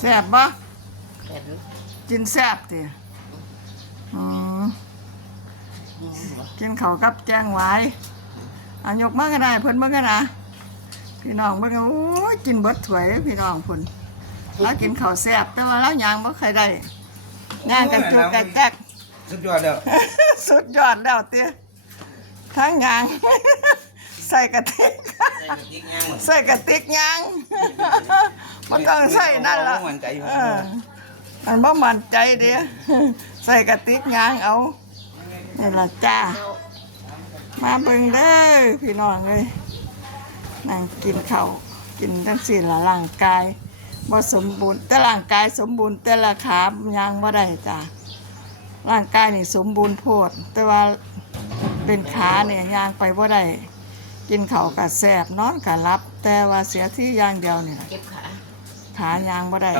แซ่บบ่แซ่บ กินแซ่บติกินข้าวกับแกงหวายเอายกมาก็ได้เพิ่นเบิ่งกันนะพี่น้องเบิ่งโอ้ยกินเบิดถ้วยพี่น้องพุ่นแล้วกินข้าวแซ่บแต่ว่าแล้วย่างบ่เคยได้ย่างกันจุกกันแจ๊ก สุดยอดแล้ว สุดยอดแล้วเตี้ยทั้งย่างใส่กะทิใส่กะติกย่างมันต้องใส่นั่นล่ะมันบ่มั่นใจเด้ใส่กะติกย่างเอานี่ล่ะจ้ามาเบิ่งเด้อพี่น้องเอ้ยนั่งกินข้าวกินจังซี่ล่ะร่างกายบ่สมบูรณ์แต่ร่างกายสมบูรณ์แต่ละขาย่างบ่ได้จ้าร่างกายนี่สมบูรณ์โพดแต่ว่าเป็นขาเนี่ยย่างไปบ่ได้กินข้าวก็แซ่บนอนก็หลับแต่ว่าเสียที่อย่างเดียวนี่ เก็บขา ขาย่างบ่ได้